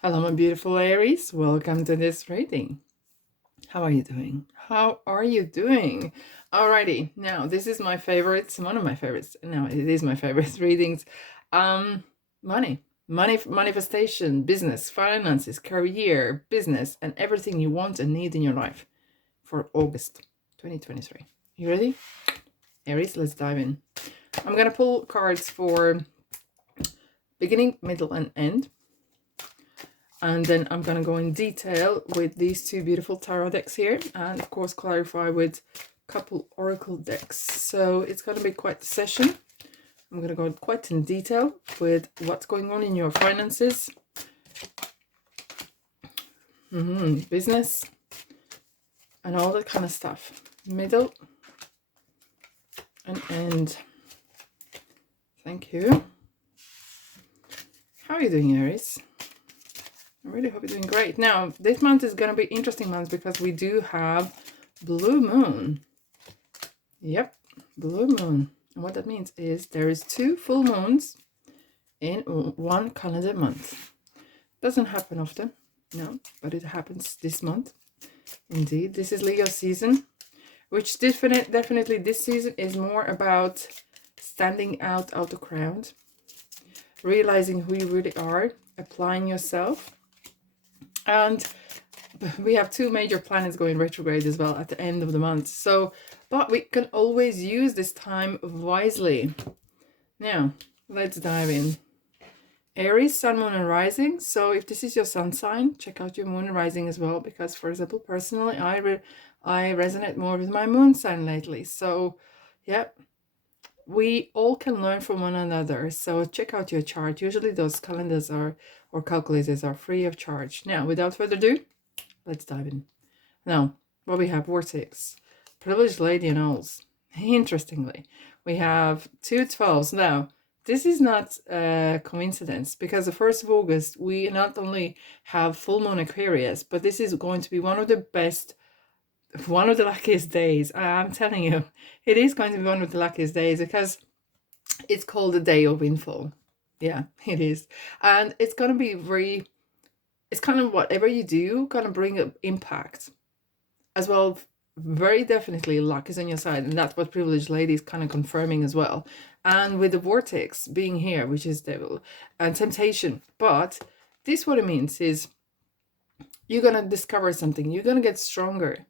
Hello, my beautiful Aries. Welcome to this reading. How are you doing? How are you doing? Alrighty, now this is my favorite, one of my favorites. No, it is my favorite readings. Um, money, manifestation, business, finances, career, business, and everything you want and need in your life for August 2023. You ready? Aries, let's dive in. I'm gonna pull cards for beginning, middle, and end. And then I'm going to go in detail with these two beautiful tarot decks here. And of course, clarify with a couple oracle decks. So it's going to be quite a session. I'm going to go quite in detail with what's going on in your finances, business, and all that kind of stuff. Middle and end. Thank you. How are you doing, Aries? I really hope you're doing great. Now, this month is going to be interesting month because we do have blue moon. Yep, blue moon. And what that means is there is 2 full moons in one calendar month. Doesn't happen often, no, but it happens this month. Indeed, this is Leo season, which definitely this season is more about standing out of the crowd, realizing who you really are, applying yourself. And we have 2 major planets going retrograde as well at the end of the month. So, but we can always use this time wisely. Now, let's dive in. Aries, sun, moon, and rising. So if this is your sun sign, check out your moon and rising as well. Because, for example, personally, I resonate more with my moon sign lately. So, yeah, we all can learn from one another. So check out your chart. Usually those calendars or calculators are free of charge. Now, without further ado, let's dive in. Now, what we have, vortex, privileged lady and owls. Interestingly, we have 2 12s. Now, this is not a coincidence because the 1st of August, we not only have full moon Aquarius, but this is going to be one of the luckiest days. I'm telling you, it is going to be one of the luckiest days because it's called the day of windfall. Yeah, it is. And it's going to be it's kind of whatever you do, going to bring an impact as well. Very definitely luck is on your side, and that's what privileged lady is kind of confirming as well. And with the vortex being here, which is devil and temptation, but this what it means is you're gonna discover something, you're gonna get stronger.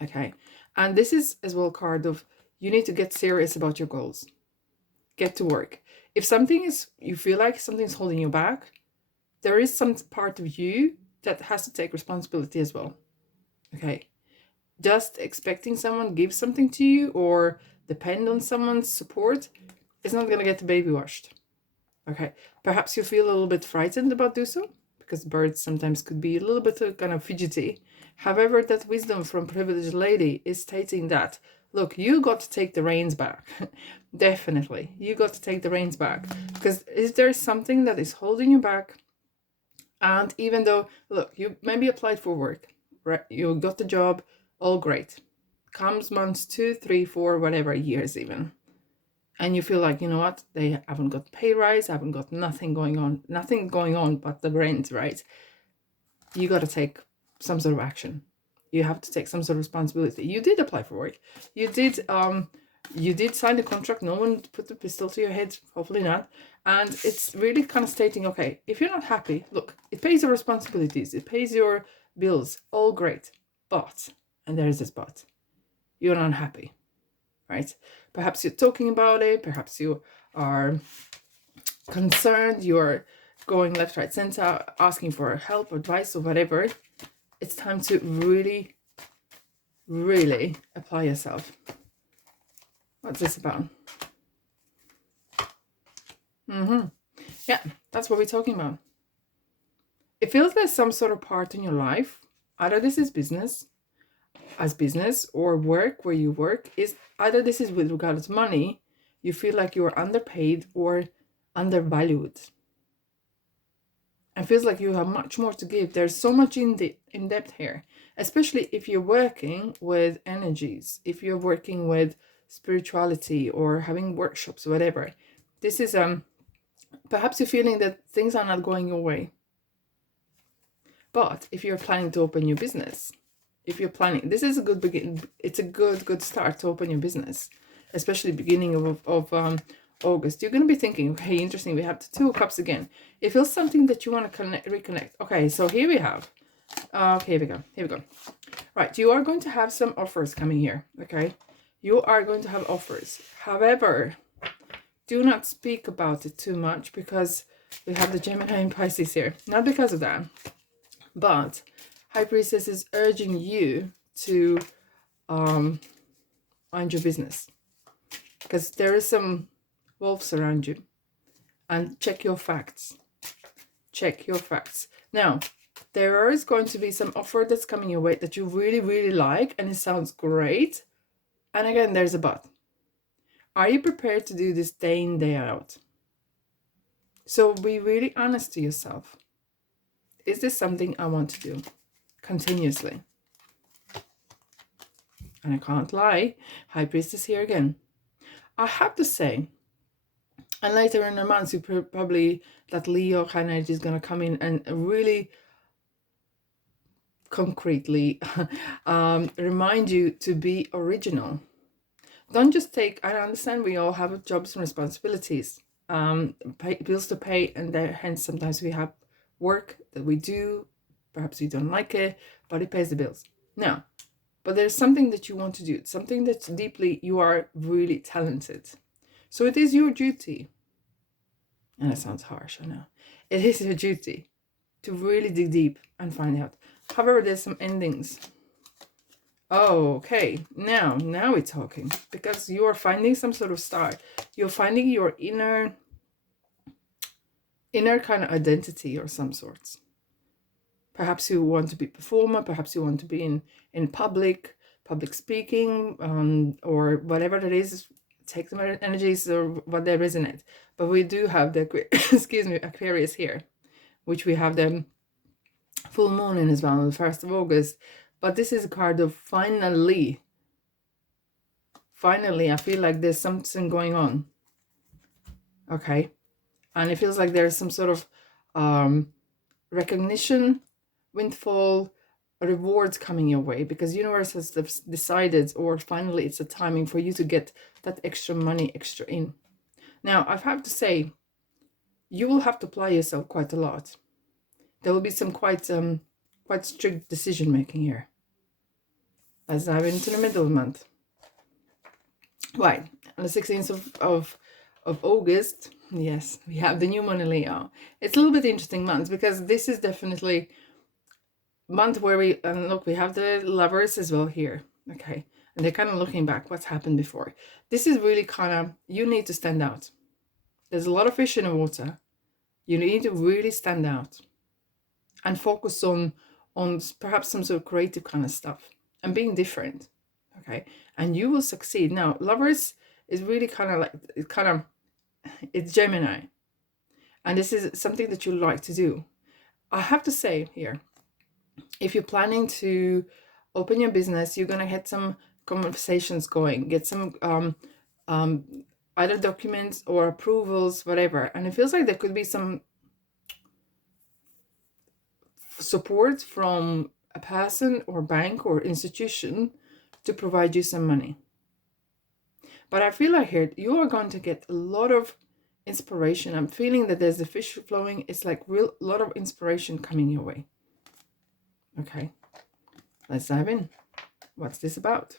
Okay, and this is as well card of you need to get serious about your goals, get to work. If something is, you feel like something's holding you back, there is some part of you that has to take responsibility as well. Okay, just expecting someone give something to you or depend on someone's support is not going to get the baby washed. Okay, perhaps you feel a little bit frightened about do so because birds sometimes could be a little bit kind of fidgety. However, that wisdom from privileged lady is stating that, look, you got to take the reins back. Definitely, you got to take the reins back because is there something that is holding you back? And even though, look, you maybe applied for work, right? You got the job, all great. Comes months 2, 3, 4, whatever, years even. And you feel like, you know what, they haven't got pay rise, haven't got nothing going on but the rent, right? You got to take some sort of action. You have to take some sort of responsibility. You did apply for work. You did sign the contract. No one put the pistol to your head, hopefully not. And it's really kind of stating, okay, if you're not happy, look, it pays your responsibilities, it pays your bills, all great. But, and there's this but, you're not happy, right? Perhaps you're talking about it, perhaps you are concerned, you're going left, right, center, asking for help, advice, or whatever. It's time to really, really apply yourself. What's this about? Yeah, that's what we're talking about. It feels there's some sort of part in your life, either this is business, as business, or work where you work, is either this is with regard to money, you feel like you're underpaid or undervalued. It feels like you have much more to give. There's so much in depth here, especially if you're working with energies, if you're working with spirituality or having workshops, whatever. This is perhaps you're feeling that things are not going your way. But if you're planning to open your business, if you're planning, this is a good begin. It's a good start to open your business, especially beginning of August. You're going to be thinking, okay, interesting. We have the Two of Cups again. It feels something that you want to reconnect. Okay, so here we have. Okay, here we go. Here we go. Right, you are going to have some offers coming here. Okay, you are going to have offers. However, do not speak about it too much because we have the Gemini and Pisces here. Not because of that, but High Priestess is urging you to mind your business, because there is some wolves around you, and check your facts. Check your facts. Now, there is going to be some offer that's coming your way that you really, really like, and it sounds great. And again, there's a but. Are you prepared to do this day in, day out? So be really honest to yourself. Is this something I want to do continuously? And I can't lie, High Priestess here again. I have to say, and later in the month, you probably, that Leo kind of energy is going to come in and really concretely remind you to be original. Don't just take, I understand we all have jobs and responsibilities, bills to pay, and hence sometimes we have work that we do, perhaps we don't like it, but it pays the bills. Now, but there's something that you want to do, something that's deeply, you are really talented. So it is your duty, and that sounds harsh, I know. It is your duty to really dig deep and find out. However, there's some endings. Oh, okay. Now we're talking, because you are finding some sort of star. You're finding your inner kind of identity or some sorts. Perhaps you want to be a performer. Perhaps you want to be in public speaking, or whatever that is. Take some energies or what there is in it. But we do have the excuse me, Aquarius here, which we have the full moon in as well on the 1st of August. But this is a card of finally. Finally, I feel like there's something going on. Okay. And it feels like there's some sort of recognition, windfall, rewards coming your way, because universe has decided, or finally it's a timing for you to get that extra money, extra in. Now, I have to say, you will have to apply yourself quite a lot. There will be some quite strict decision making here. Let's dive into the middle of the month. Right, on the 16th of August, yes, we have the new moon in Leo. It's a little bit interesting month, because this is definitely month where we, and look, we have the Lovers as well here. Okay, and they're kind of looking back what's happened before. This is really kind of, you need to stand out. There's a lot of fish in the water. You need to really stand out and focus on perhaps some sort of creative kind of stuff and being different. Okay, and you will succeed. Now, Lovers is really kind of like, it's Gemini, and this is something that you like to do. I have to say here, if you're planning to open your business, you're gonna get some conversations going, get some either documents or approvals, whatever, and it feels like there could be some support from a person or bank or institution to provide you some money. But I feel like here you are going to get a lot of inspiration. I'm feeling that there's the fish flowing. It's like real lot of inspiration coming your way. Okay, let's dive in. What's this about?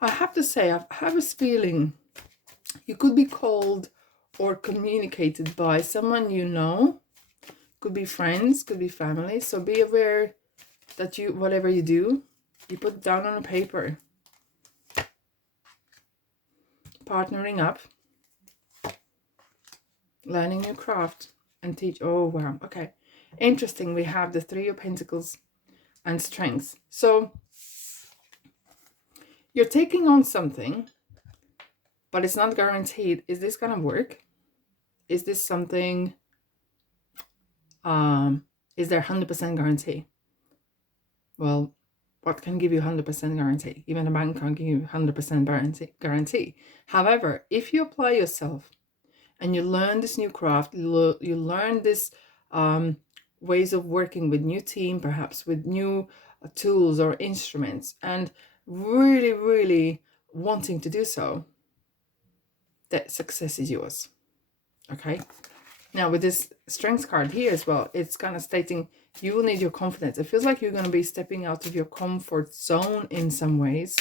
I have to say, I have a feeling you could be called or communicated by someone you know. Could be friends, could be family. So be aware that you, whatever you do, you put it down on a paper. Partnering up, learning your craft, and teach. Oh, wow. Okay. Interesting. We have the Three of Pentacles and Strengths. So you're taking on something, but it's not guaranteed. Is this going to work? Is this something, is there 100% guarantee? Well, what can give you 100% guarantee? Even a bank can't give you 100% guarantee. However, if you apply yourself and you learn this new craft, you learn this ways of working with new team, perhaps with new tools or instruments, and really, really wanting to do so, that success is yours. Okay. Now with this strength card here as well, it's kind of stating you will need your confidence. It feels like you're going to be stepping out of your comfort zone in some ways.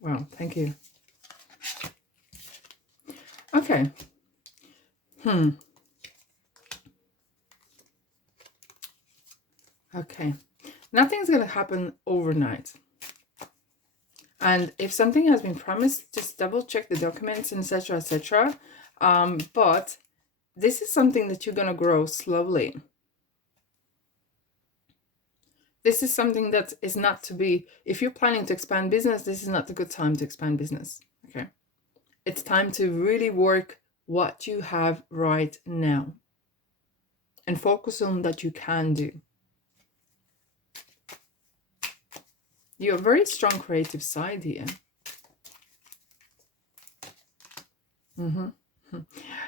Wow, thank you. Okay. Okay. Nothing's going to happen overnight. And if something has been promised, just double check the documents, etc., etc. But this is something that you're going to grow slowly. This is something that is not to be, if you're planning to expand business, this is not a good time to expand business. Okay. It's time to really work what you have right now and focus on that you can do. You have a very strong creative side here.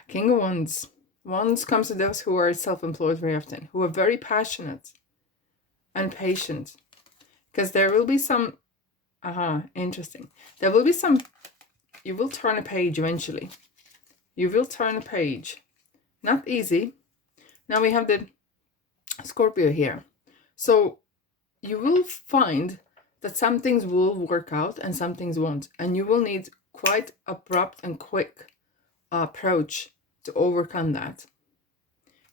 King of Wands. Wands comes to those who are self-employed very often, who are very passionate and patient. Because there will be some, interesting. There will be some, you will turn a page eventually. You will turn a page. Not easy. Now we have the Scorpio here. So you will find that some things will work out and some things won't. And you will need quite abrupt and quick approach to overcome that.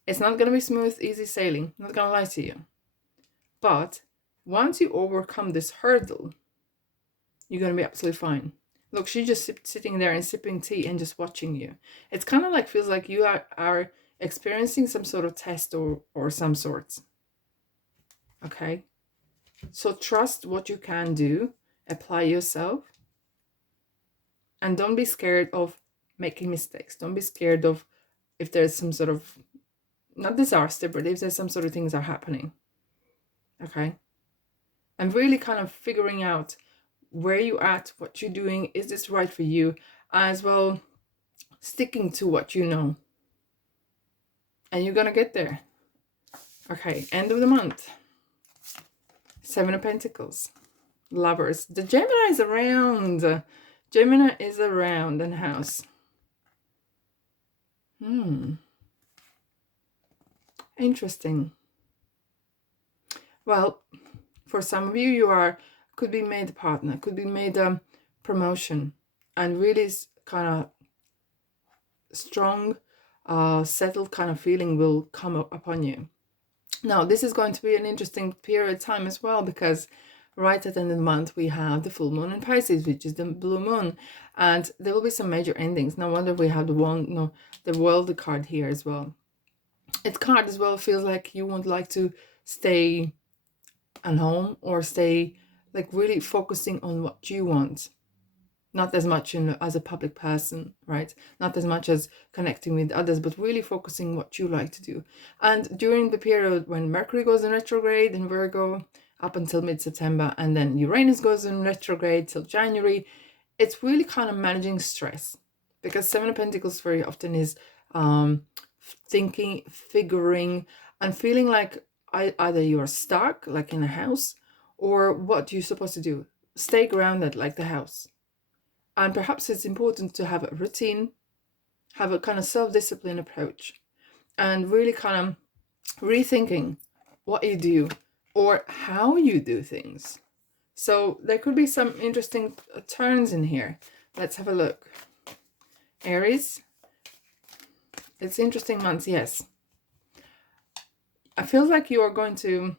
It's not going to be smooth, easy sailing. I'm not going to lie to you. But once you overcome this hurdle, you're going to be absolutely fine. Look, she's just sitting there and sipping tea and just watching you. It's kind of like, feels like you are experiencing some sort of test or some sorts. Okay? So trust what you can do. Apply yourself. And don't be scared of making mistakes. Don't be scared of if there's some sort of, not disaster, but if there's some sort of things are happening. Okay? And really kind of figuring out where you're at, what you're doing, is this right for you, as well sticking to what you know. And you're gonna get there. Okay, end of the month. 7 of Pentacles. Lovers. The Gemini is around. Gemini is around in house. Interesting. Well, for some of you, you could be made a partner, could be made a promotion, and really kind of strong, settled kind of feeling will come upon you. Now, this is going to be an interesting period of time as well, because right at the end of the month, we have the full moon in Pisces, which is the blue moon, and there will be some major endings. No wonder we have the World card here as well. Its card as well feels like you won't like to stay at home or stay like really focusing on what you want. Not as much as a public person, right? Not as much as connecting with others, but really focusing what you like to do. And during the period when Mercury goes in retrograde in Virgo up until mid-September, and then Uranus goes in retrograde till January, it's really kind of managing stress, because 7 of Pentacles very often is thinking, figuring, and feeling like either you're stuck, like in a house, or what you're supposed to do. Stay grounded like the house. And perhaps it's important to have a routine, have a kind of self-discipline approach, and really kind of rethinking what you do or how you do things. So there could be some interesting turns in here. Let's have a look. Aries. It's interesting months, yes. I feel like you are going to,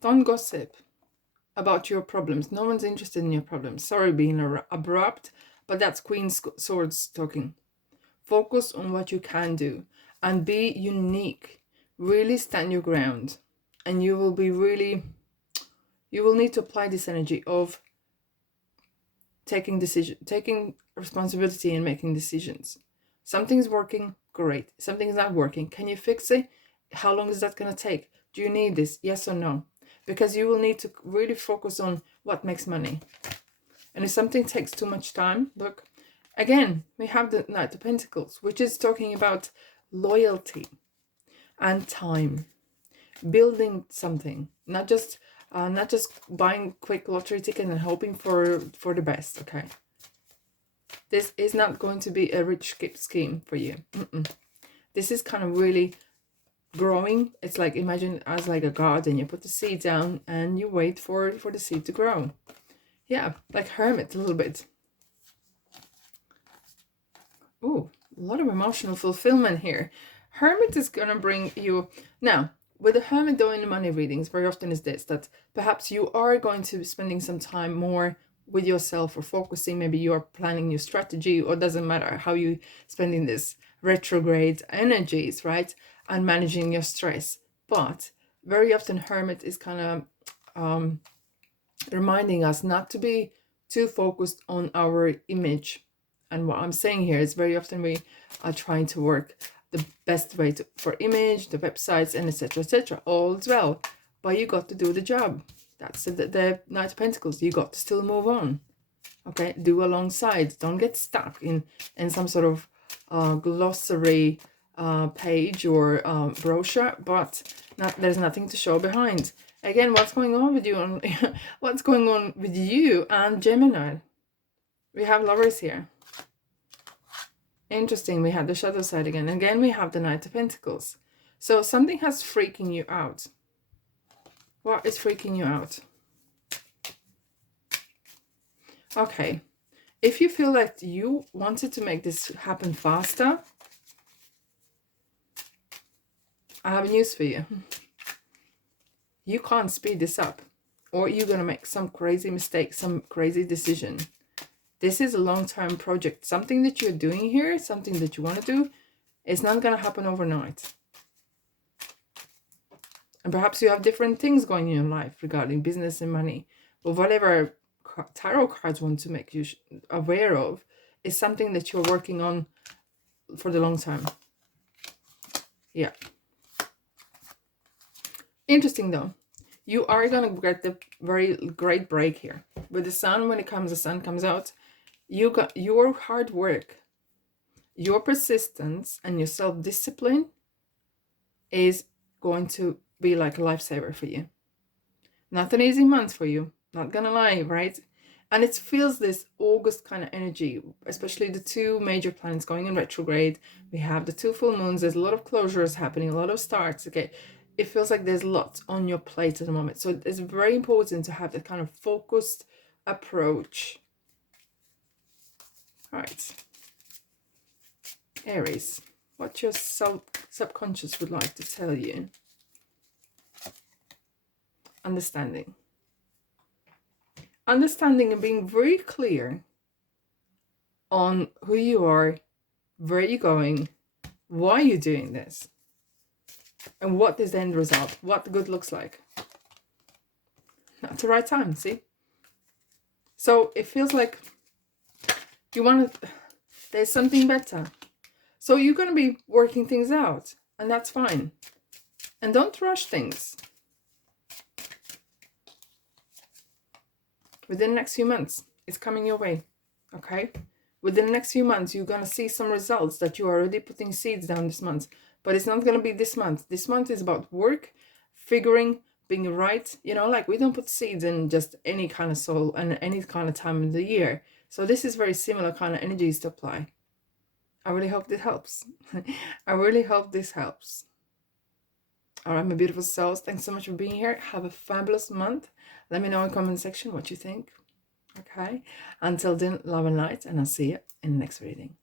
don't gossip about your problems. No one's interested in your problems. Sorry being abrupt, but that's Queen Swords talking. Focus on what you can do and be unique. Really stand your ground, and you will be really, you will need to apply this energy of taking responsibility and making decisions. Something's working, great. Something's not working. Can you fix it? How long is that going to take? Do you need this? Yes or no? Because you will need to really focus on what makes money. And if something takes too much time, look, again, we have the Knight of Pentacles, which is talking about loyalty and time, building something, not just buying quick lottery ticket and hoping for the best. Okay, this is not going to be a rich scheme for you. This is kind of really growing. It's like, imagine it as like a garden. You put the seed down and you wait for the seed to grow. Yeah, like Hermit a little bit. Ooh, a lot of emotional fulfillment here. Hermit is gonna bring you now. With the Hermit though in the money readings, very often is this, that perhaps you are going to be spending some time more with yourself or focusing. Maybe you are planning your strategy, or doesn't matter how you spending this retrograde energies, right? And managing your stress. But very often Hermit is kind of reminding us not to be too focused on our image. And what I'm saying here is very often we are trying to work the best way for image, the websites, and etc. All is well, but you got to do the job. That's the Knight of Pentacles. You got to still move on. Okay, do alongside. Don't get stuck in some sort of glossary page or brochure, but there's nothing to show behind. Again, what's going on with you? What's going on with you and Gemini? We have Lovers here. Interesting, we have the shadow side again. Again, we have the Knight of Pentacles. So something has freaking you out. What is freaking you out? Okay, if you feel like you wanted to make this happen faster, I have news for you. You can't speed this up, or you're going to make some crazy mistake, some crazy decision. This is a long-term project. Something that you're doing here, something that you want to do, it's not going to happen overnight. And perhaps you have different things going in your life regarding business and money. But whatever tarot cards want to make you aware of is something that you're working on for the long term. Yeah. Interesting though. You are going to get the very great break here. With the sun, when the sun comes out, you got your hard work, your persistence, and your self-discipline is going to be like a lifesaver for you. Not an easy month for you, not gonna lie, right? And it feels this August kind of energy, especially the two major planets going in retrograde. We have the two full moons. There's a lot of closures happening, a lot of starts. Okay, it feels like there's lots on your plate at the moment. So it's very important to have that kind of focused approach. All right, Aries, what your subconscious would like to tell you. Understanding. Understanding and being very clear on who you are, where you're going, why you're doing this, and what is the end result, what the good looks like. At the right time, see? So it feels like you want to, there's something better. So you're going to be working things out, and that's fine. And don't rush things. Within the next few months, it's coming your way, okay? Within the next few months, you're going to see some results that you're already putting seeds down this month. But it's not going to be this month. This month is about work, figuring, being right. You know, like we don't put seeds in just any kind of soil and any kind of time of the year. So this is very similar kind of energies to apply. I really hope this helps. I really hope this helps. All right, my beautiful souls, thanks so much for being here. Have a fabulous month. Let me know in the comment section what you think. Okay, until then, love and light, and I'll see you in the next reading.